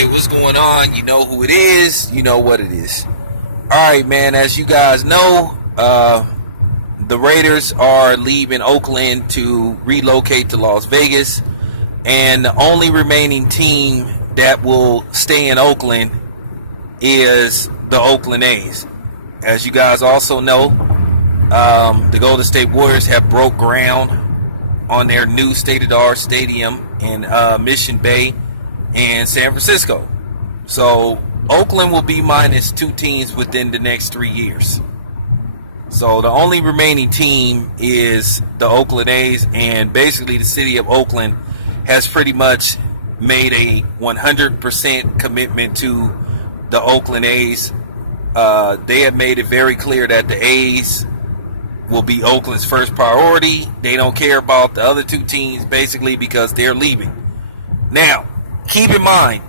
Hey, what's going on? You know who it is. You know what it is. Alright, man, as you guys know, the Raiders are leaving Oakland to relocate to Las Vegas. And the only remaining team that will stay in Oakland is the Oakland A's. As you guys also know, the Golden State Warriors have broke ground on their new state-of-the-art stadium in Mission Bay and San Francisco. So Oakland will be minus 2 teams within the next 3 years. So the only remaining team is the Oakland A's, and basically the city of Oakland has pretty much made a 100% commitment to the Oakland A's. They have made it very clear that the A's will be Oakland's first priority. They don't care about the other 2 teams basically because they're leaving. Now, keep in mind,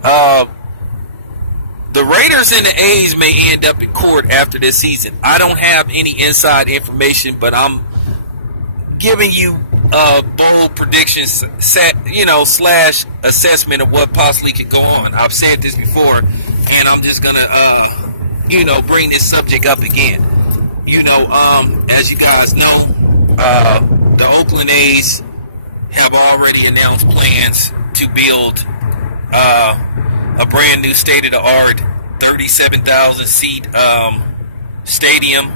the Raiders and the A's may end up in court after this season. I don't have any inside information, but I'm giving you bold predictions, slash assessment of what possibly could go on. I've said this before, and I'm just gonna, bring this subject up again. As you guys know, the Oakland A's have already announced plans to build a brand new state-of-the-art 37,000 seat stadium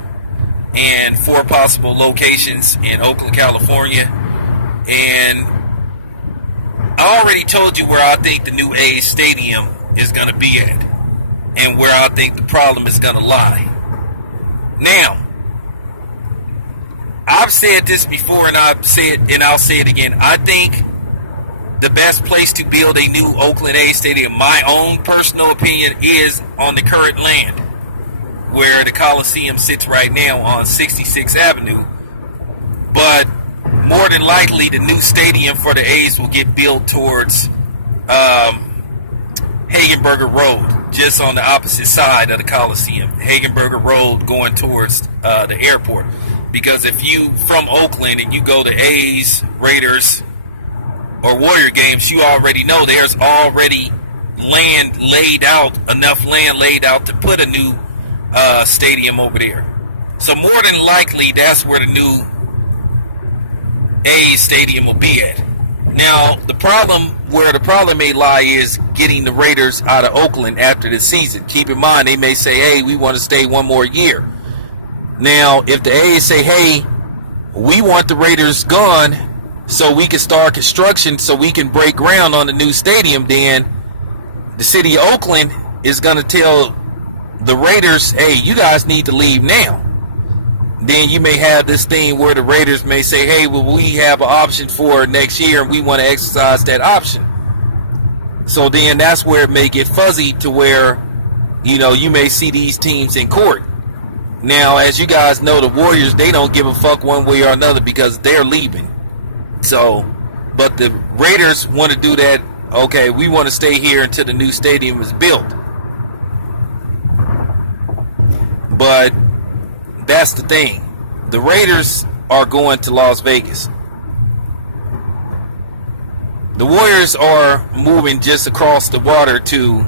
and 4 possible locations in Oakland, California. And I already told you where I think the new A's stadium is going to be at and where I think the problem is going to lie. Now, I've said this before, and I'll say it again. I think the best place to build a new Oakland A's stadium, my own personal opinion, is on the current land where the Coliseum sits right now on 66th Avenue. But more than likely, the new stadium for the A's will get built towards Hagenberger Road, just on the opposite side of the Coliseum. Hagenberger Road going towards the airport. Because if you from Oakland and you go to A's, Raiders, or Warrior games, you already know there's already enough land laid out to put a new stadium over there. So more than likely, that's where the new A's stadium will be at. Now, the problem may lie is getting the Raiders out of Oakland after the season. Keep in mind, they may say, hey, we want to stay 1 more year. Now, if the A's say, hey, we want the Raiders gone so we can start construction so we can break ground on the new stadium, then the city of Oakland is going to tell the Raiders, hey, you guys need to leave now. Then you may have this thing where the Raiders may say, hey, well, we have an option for next year and we want to exercise that option. So then that's where it may get fuzzy to where, you may see these teams in court. Now, as you guys know, the Warriors, they don't give a fuck one way or another because they're leaving. So, but the Raiders want to do that. Okay, we want to stay here until the new stadium is built. But that's the thing. The Raiders are going to Las Vegas. The Warriors are moving just across the water to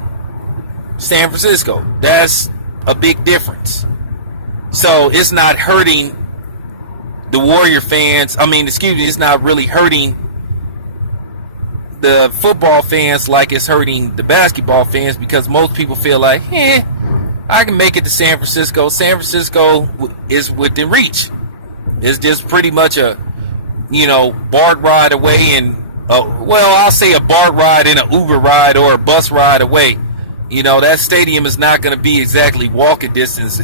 San Francisco. That's a big difference. So it's not hurting the Warrior fans. It's not really hurting the football fans like it's hurting the basketball fans, because most people feel like, I can make it to San Francisco. San Francisco is within reach. It's just pretty much a, BART ride away, and I'll say a BART ride and an Uber ride or a bus ride away. That stadium is not going to be exactly walking distance.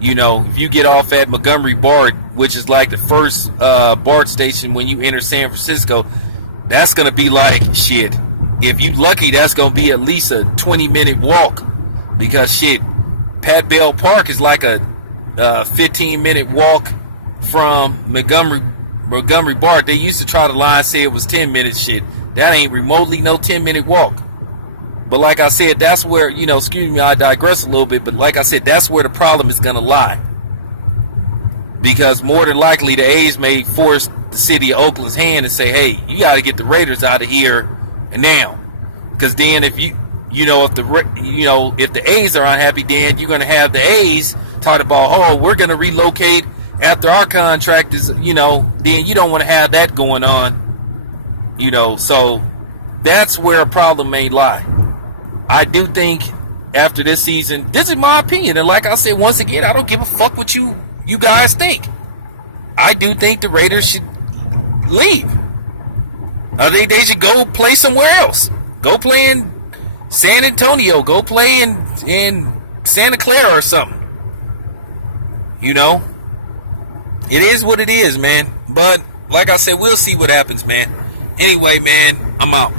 If you get off at Montgomery BART, which is like the first BART station when you enter San Francisco, that's going to be like, shit, if you lucky, that's going to be at least a 20-minute walk, because shit, Pat Bell Park is like a 15-minute walk from Montgomery BART. They used to try to lie and say it was 10 minutes. Shit, that ain't remotely no 10-minute walk. But like I said, that's where, excuse me, I digress a little bit, but like I said, that's where the problem is going to lie. Because more than likely, the A's may force the city of Oakland's hand and say, hey, you got to get the Raiders out of here and now. Because then if you if the A's are unhappy, then you're going to have the A's talk about, oh, we're going to relocate after our contract is, then you don't want to have that going on. So that's where a problem may lie. I do think after this season, this is my opinion, and like I said, once again, I don't give a fuck what you guys think. I do think the Raiders should leave. I think they should go play somewhere else. Go play in San Antonio. Go play in Santa Clara or something. It is what it is, man. But like I said, we'll see what happens, man. Anyway, man, I'm out.